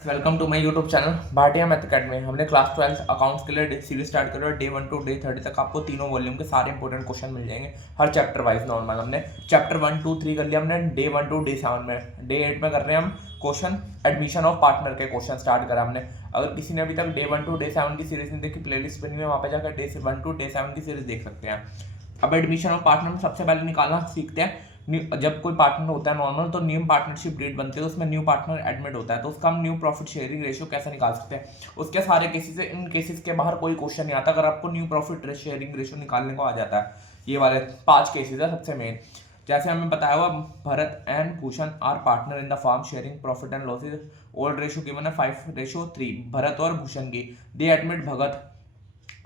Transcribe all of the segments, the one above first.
Welcome to my YouTube channel Bhatia math academy. हमने class 12 accounts के लिए सीरीज स्टार्ट करी और डे 1 टू डे 30 तक आपको तीनों वॉल्यूम के सारे इंपॉर्टेंट क्वेश्चन मिल जाएंगे हर चैप्टर वाइज। नॉर्मल हमने चैप्टर 1 2 3 कर लिया हमने डे 1 टू डे 7 में। डे 8 में कर रहे हैं हम क्वेश्चन एडमिशन ऑफ पार्टनर के क्वेश्चन स्टार्ट करा हमने। अगर किसी ने अभी तक डे 1 टू डे 7 की सीरीज नहीं देखी, प्लेलिस्ट बनी हुई है, वहाँ पे जाकर डे 1 टू डे 7 की सीरीज देख सकते हैं। अब एडमिशन ऑफ पार्टनर में सबसे पहले निकालना सीखते हैं। जब कोई पार्टनर होता है नॉर्मल तो न्यू पार्टनरशिप डेट बनती है, तो उसमें न्यू पार्टनर एडमिट होता है, तो उसका हम न्यू प्रॉफिट शेयरिंग रेशियो कैसे निकाल सकते हैं। उसके सारे केसेस है, इन केसेस के बाहर कोई क्वेश्चन नहीं आता अगर आपको न्यू प्रॉफिट शेयरिंग रेशियो निकालने को आ जाता है। ये वाले 5 केसेस है सबसे मेन। जैसे हमें बताया हुआ, Bharat and Bhushan are partner in the firm sharing profit and losses. Old ratio given है 5:3 भरत और भूषण की। They admit Bhagat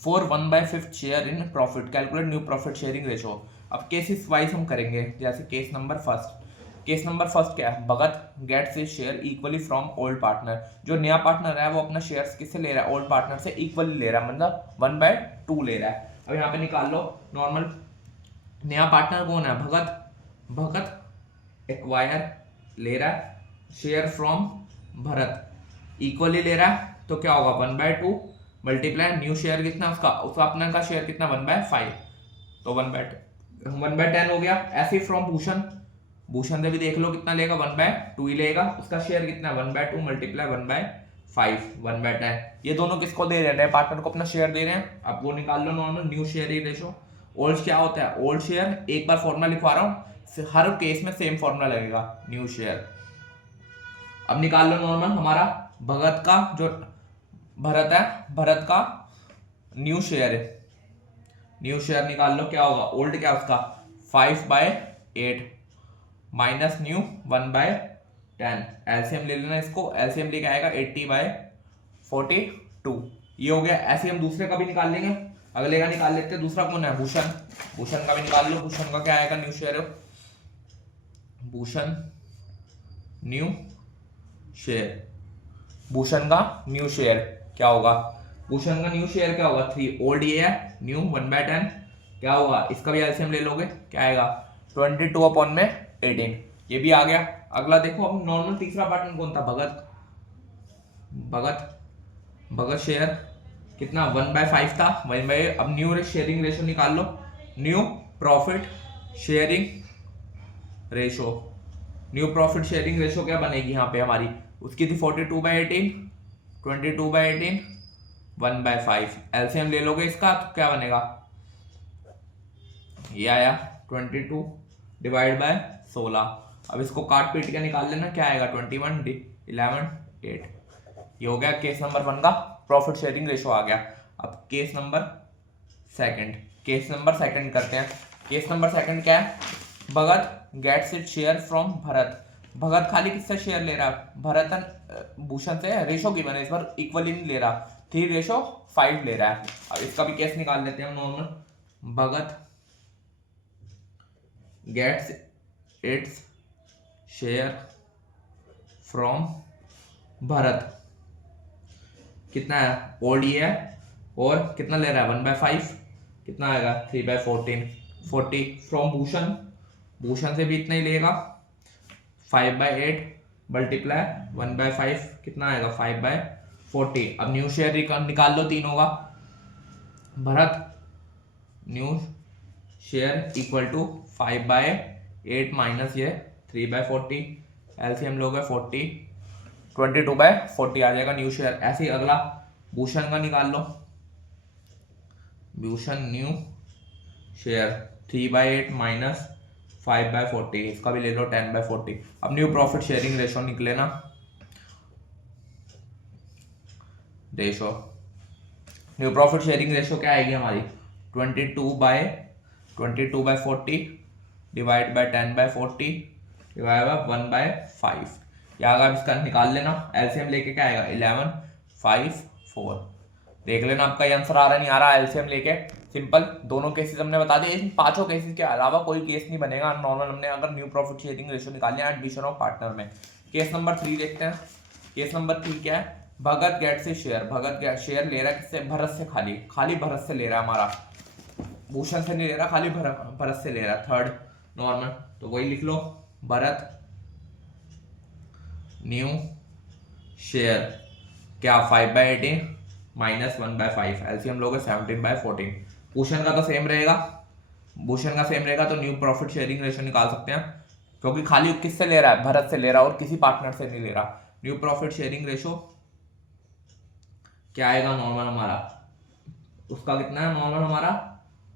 for 1/5 share in profit, calculate new profit sharing ratio. अब केसेस वाइज हम करेंगे। जैसे केस नंबर फर्स्ट क्या है, Bhagat gets his share equally from old partner. जो नया पार्टनर है वो अपना शेयर किससे ले रहा है, ओल्ड पार्टनर से इक्वली ले रहा है, मतलब 1/2 ले रहा है। अब यहाँ पे निकाल लो नॉर्मल, नया पार्टनर कौन है, भगत एक्वायर ले रहा है शेयर फ्रॉम भरत, इक्वली ले रहा है, तो क्या होगा 1/2 मल्टीप्लाई न्यू शेयर कितना उसका अपना का शेयर कितना 1/5, तो 1/10 हो गया। ऐसे फ्रॉम भूषण से भी देख लो कितना लेगा 1/2 ही लेगा, उसका शेयर कितना 1/2 मल्टीप्लाई 1/5 1/10। ये दोनों किसको दे रहे हैं, पार्टनर को अपना शेयर दे रहे हैं। अब वो निकाल लो normal new share ratio. Old क्या होता है, ओल्ड शेयर, एक बार फॉर्मूला लिखवा रहा हूँ, हर केस में सेम फॉर्मूला लगेगा न्यू शेयर। अब निकाल लो नॉर्मल हमारा भगत का, जो भरत है, भरत का न्यू शेयर है, न्यू शेयर निकाल लो क्या होगा, ओल्ड क्या उसका 5/8 माइनस न्यू 1/10। एलसीएम ले लेना इसको, एलसीएम लेके आएगा 80/42। ये हो गया। ऐसे हम दूसरे का भी निकाल लेंगे, अगले का निकाल लेते हैं। दूसरा कौन है, भूषण का भी निकाल लो। भूषण का क्या आएगा, new share, Bhushan new share, Bhushan का न्यू शेयर क्या होगा, भूषण का न्यू शेयर क्या होगा 3, ओल्ड ये है, न्यू 1/10 क्या होगा, इसका भी एलसीएम ले लोगे क्या आएगा 22/18। ये भी आ गया। अगला देखो, अब नॉर्मल तीसरा पार्टनर कौन था, भगत शेयर कितना 1/5 था, 1/, अब न्यू शेयरिंग रेशो निकाल लो, new profit sharing ratio. New profit sharing ratio क्या बनेगी यहाँ पे हमारी, उसकी थी 42/18, 22/18 1/5। एलसीएम ले लोगे इसका तो क्या बनेगा, ये आया 22 डिवाइड बाय 16। अब इसको काट पीट के निकाल लेना, क्या आएगा 21 11 8। ये हो गया केस नंबर 1 का प्रॉफिट शेयरिंग रेशो आ गया। अब केस नंबर सेकंड करते हैं। केस नंबर सेकंड क्या है, Bhagat gets it share from Bharat. Bhagat खाली किससे शेयर ले रहा है, भरत भूषण से। रेशो की बने इस बार इक्वली नहीं ले रहा, 3:5 ले रहा है। अब इसका भी केस निकाल लेते हैं हम normal, Bhagat gets its share from Bharat, कितना है, ओल्ड ये है, और कितना ले रहा है 1/5, कितना आएगा 3/14 40 फ्रॉम भूषण से भी इतना ही लेगा 5/8 मल्टीप्लाई 1/5 कितना आएगा 5/40। अब न्यू शेयर निकाल लो तीनों का, Bharat new share equal to 5/8 minus ये 3/40, एलसीएम लोगे 40, 22/40 आ जाएगा न्यू शेयर। ऐसे ही अगला भूषण का निकाल लो, भूषण न्यू शेयर 3/8 माइनस 5/40, इसका भी ले लो 10/40। अब न्यू प्रॉफिट शेयरिंग रेशो निकले ना, ratio new profit sharing ratio क्या आएगी हमारी 22/40 डिवाइड बाय 10/40 डिवाइड बाय 1/5। या अगर इसका निकाल लेना, एलसीएम लेके क्या आएगा 11 5 4। देख लेना आपका ये आंसर आ रहा नहीं आ रहा, एलसीएम लेके सिंपल। दोनों केसेस हमने बता दिए, इन पांचों केसेस के अलावा कोई केस नहीं बनेगा नॉर्मल हमने अगर न्यू प्रॉफिट शेयरिंग रेशो निकालने एडमिशन ऑफ पार्टनर में। केस नंबर 3 देखते हैं। केस नंबर 3 क्या है, भगत गेट से शेयर, भगत शेयर ले रहा है किससे, भरत से, खाली भरत से ले रहा है हमारा, भूषण से नहीं ले रहा, खाली भरत से ले रहा है। थर्ड नॉर्मल, तो वही लिख लो, भरत न्यू शेयर क्या 5/18 माइनस 1/5, एलसीएम लोगे 17/14। भूषण का तो सेम रहेगा, भूषण का सेम रहेगा, तो न्यू प्रॉफिट शेयरिंग रेशो निकाल सकते हैं, क्योंकि खाली किससे ले रहा है, भरत से ले रहा है और किसी पार्टनर से नहीं ले रहा। न्यू प्रॉफिट शेयरिंग रेशो क्या आएगा नॉर्मल हमारा, उसका कितना है नॉर्मल हमारा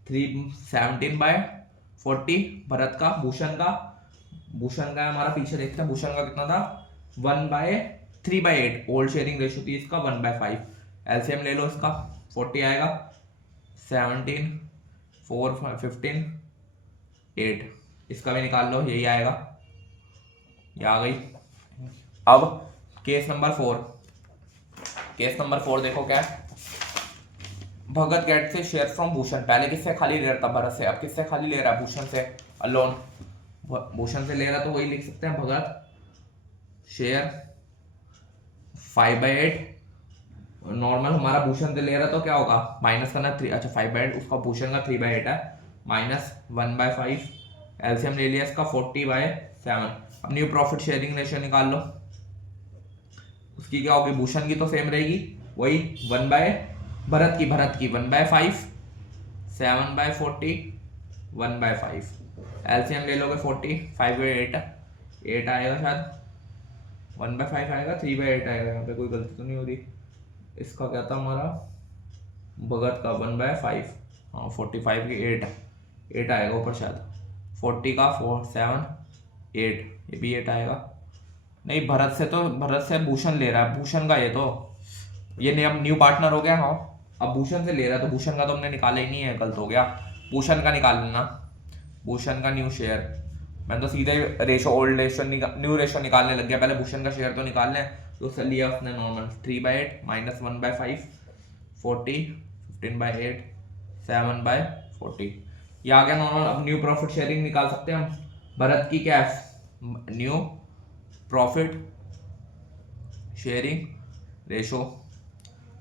17/40 भरत का, भूषण का हमारा पीछे देखते हैं, भूषण का कितना था 1/3/8, ओल्ड शेयरिंग रेशो थी इसका 1/5। एलसीएम ले लो इसका 40 आएगा, 17 4 15 8, इसका भी निकाल लो, यही आएगा, ये आ गई। अब केस नंबर 4 देखो क्या है, भगत गेट से शेयर फ्रॉम भूषण, पहले किससे खाली ले रहा था भरत से, अब किससे खाली ले रहा है भूषण से अलोन, भूषण से ले रहा तो वही लिख सकते हैं, भगत शेयर 5/8, नॉर्मल हमारा भूषण से ले रहा तो क्या होगा माइनस करना 3, अच्छा 5/8, उसका भूषण का 3/8 है, माइनस 1/5, एलसीएम ले लिया इसका 40/7। अब न्यू प्रॉफिट शेयरिंग रेशियो निकाल लो, उसकी क्या होगी, भूषण की तो सेम रहेगी, वही भरत की 1/5, 7/40, 1/5, एलसीएम ले लोगे 40, 5/8 8 आएगा शायद, 1/5 आएगा, 3/8 आएगा, यहाँ पे कोई गलती तो नहीं हो रही, इसका क्या था हमारा भगत का 1/5, हाँ 45 की 8 आएगा ऊपर शायद, 40 का 4 7 8, ये भी 8 आएगा, नहीं भरत से भूषण ले रहा है, भूषण का ये न्यू पार्टनर हो गया, हाँ अब भूषण से ले रहा है तो भूषण का तो हमने निकाला ही नहीं है, गलत हो गया, भूषण का निकाल लेना, भूषण का न्यू शेयर, मैं तो सीधे ratio old ratio new ratio निकालने लग गया, पहले भूषण का शेयर तो निकाल लें, तो लिया उसने नॉर्मल 3/8 माइनस 1/5 40 15/8 7/40, ये आ गया नॉर्मल। अब न्यू प्रॉफिट शेयरिंग निकाल सकते हैं हम, भरत की क्या है न्यू प्रॉफिट शेयरिंग रेशो,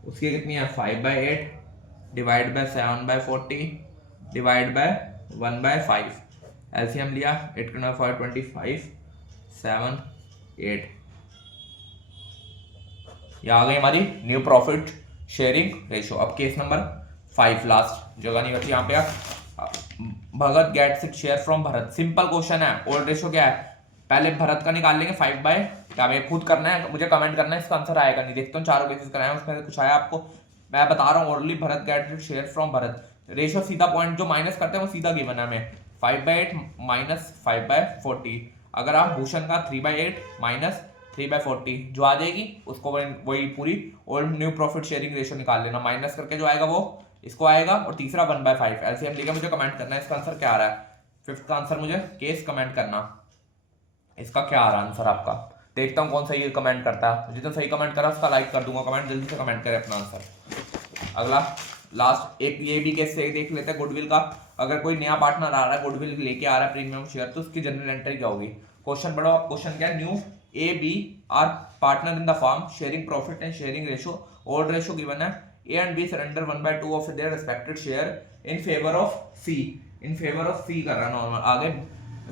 उसकी कितनी है 5/8 divide by 7/40 divide by 1/5, LCM लिया 8 4 25 7 8, ये आ गई हमारी न्यू प्रॉफिट शेयरिंग रेशो। अब केस नंबर 5 लास्ट जगह नहीं बची यहाँ पे, Bhagat gets it share from Bharat, simple question है, ओल्ड रेशो क्या है, पहले भरत का निकाल लेंगे 5/, क्या मैं खुद करना है, मुझे कमेंट करना है इसका आंसर आएगा नहीं, देखता हूँ चारों केसेस कराए उसमें से कुछ आया आपको, मैं बता रहा हूँ only Bharat gets it share from Bharat, ratio सीधा पॉइंट जो माइनस करते हैं वो सीधा गिवन है हमें, 5/8 माइनस 5/40, अगर आप भूषण का 3/8 माइनस 3/40 जो आ जाएगी उसको वही पूरी old new profit sharing ratio निकाल लेना, माइनस करके जो आएगा वो इसको आएगा, और तीसरा 1/5, एलसीएम लेके मुझे कमेंट करना है इसका आंसर क्या आ रहा है, फिफ्थ का आंसर मुझे केस कमेंट करना, इसका क्या आ रहा है आंसर आपका, देखता हूँ कौन सही कमेंट करता है, जितना सही कमेंट करा उसका लाइक कर दूंगा, कमेंट जल्दी से कमेंट करें अपना आंसर। अगला लास्ट एक ये भी केस से देख लेते हैं गुडविल का, अगर कोई नया पार्टनर आ रहा है गुडविल लेके आ रहा है प्रीमियम शेयर, तो उसकी जनरल एंट्री क्या होगी, क्वेश्चन पढ़ो आप, क्वेश्चन क्या है, new A B are partner in the firm sharing profit and sharing ratio, old ratio given है, A and B surrender 1/2 of their respected share in favour of C, in favour of C कर रहा है normal, आगे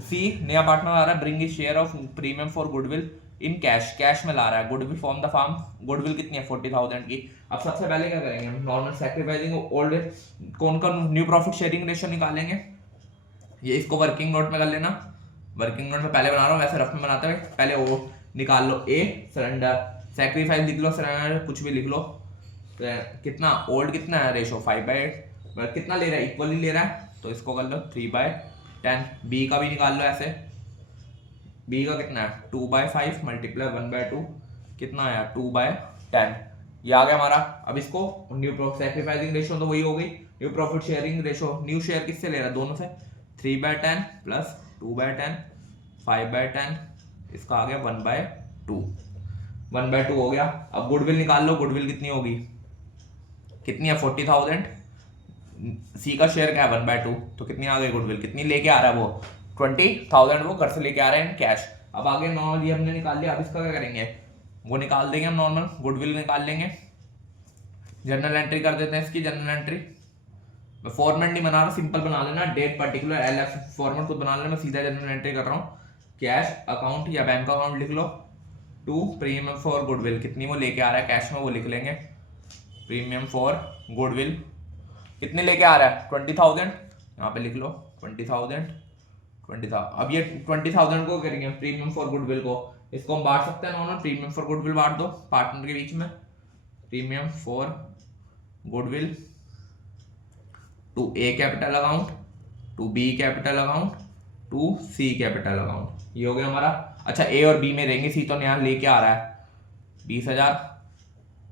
सी नया partner आ रहा है, bring share of premium for goodwill in cash, cash में ला रहा है, goodwill from the firm, goodwill कितनी है 40,000 की। अब सबसे पहले क्या करेंगे हम, नॉर्मल सैक्रिफाइसिंग ओल्ड कौन का न्यू प्रॉफिट शेयरिंग रेशियो निकालेंगे, ये इसको वर्किंग नोट में कर लेना, वर्किंग नोट में पहले बना रहा हूँ, वैसे रफ में बनाते हुए पहले वो निकाल लो, ए सरेंडर, सैक्रिफाइस लिख लो, सरेंडर कुछ भी लिख लो, तो कितना ओल्ड कितना है रेशो 5/8, कितना ले रहा है इक्वली ले रहा है, तो इसको कर लो 3/10, बी का भी निकाल लो ऐसे, बी का कितना है 2/5 मल्टीप्लाई 1/2, कितना आया 2/10, ये आ गया हमारा। अब इसको न्यू प्रॉफिट सैक्रिफाइसिंग रेशियो तो वही हो गई, new profit sharing ratio, new share किससे ले रहा है दोनों से, 3/10 प्लस 2/10 5/10, इसका आ गया 1/2, 1/2 हो गया। अब गुडविल निकाल लो, गुडविल कितनी होगी, कितनी है 40,000, सी का शेयर क्या है 1/2, तो कितनी आ गई गुडविल, कितनी लेके आ रहा है वो 20,000, वो घर से लेके आ रहे हैं कैश। अब आगे नॉर्मल ये हमने निकाल लिया, अब इसका क्या करेंगे, वो निकाल देंगे हम, नॉर्मल गुडविल निकाल लेंगे, जर्नल एंट्री कर देते हैं इसकी, जर्नल एंट्री मैं फॉर्मेट नहीं बना रहा, सिंपल बना लेना, डेट पर्टिकुलर एलएफ फॉर्मेट खुद बना लेना, मैं सीधा जर्नल एंट्री कर रहा हूँ, कैश अकाउंट या बैंक अकाउंट लिख लो टू प्रीमियम फॉर गुडविल, कितनी वो लेके आ रहा है कैश में वो लिख लेंगे, प्रीमियम फॉर गुडविल कितने लेके आ रहा है 20,000, यहाँ पे लिख लो 20,000 अब ये 20,000 को करेंगे प्रीमियम फॉर गुडविल को, इसको हम बांट सकते हैं नॉर्मल, प्रीमियम फॉर गुडविल बांट दो पार्टनर के बीच में, premium for goodwill to A capital account, to B capital account, to C capital account, ये हो गया हमारा। अच्छा ए और बी में रहेंगे, सी तो यहाँ लेके आ रहा है 20,000,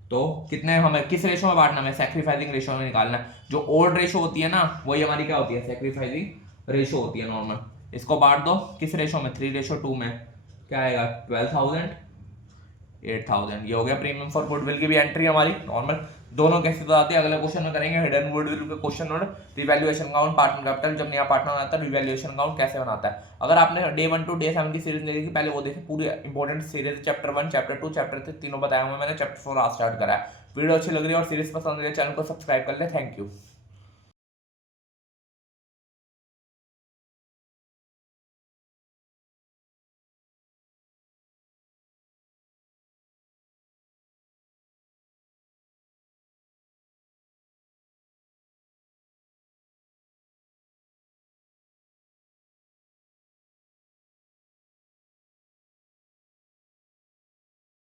तो कितने हमें किस रेशो में बांटना है, सैक्रिफाइसिंग रेशो में निकालना है। जो ओल्ड रेशो होती है ना वही हमारी क्या होती है, सैक्रिफाइसिंग रेशो होती है नॉर्मल। इसको बांट दो किस रेशो में, 3:2 में, क्या आएगा 12,000 8,000, ये हो गया प्रीमियम फॉर गुडविल की भी एंट्री हमारी नॉर्मल। दोनों कैसे बताते हैं अगले क्वेश्चन में करेंगे, हिडन गुडविल के क्वेश्चन और रिवैल्यूएशन अकाउंट, पार्टनर कैपिटल जब नया पार्टनर बनाता है रिवैल्यूएशन अकाउंट कैसे बनाता है। अगर आपने डे 1 to डे 7 की सीरीज देखी पहले वो देखिए, पूरी important series chapter 1 chapter 2 chapter 3 तीनों बताया हुआ मैंने, चैप्टर 4 आज स्टार्ट करा है। वीडियो अच्छी लग रही है और सीरीज पसंद है चैनल को सब्सक्राइब कर ले, थैंक यू।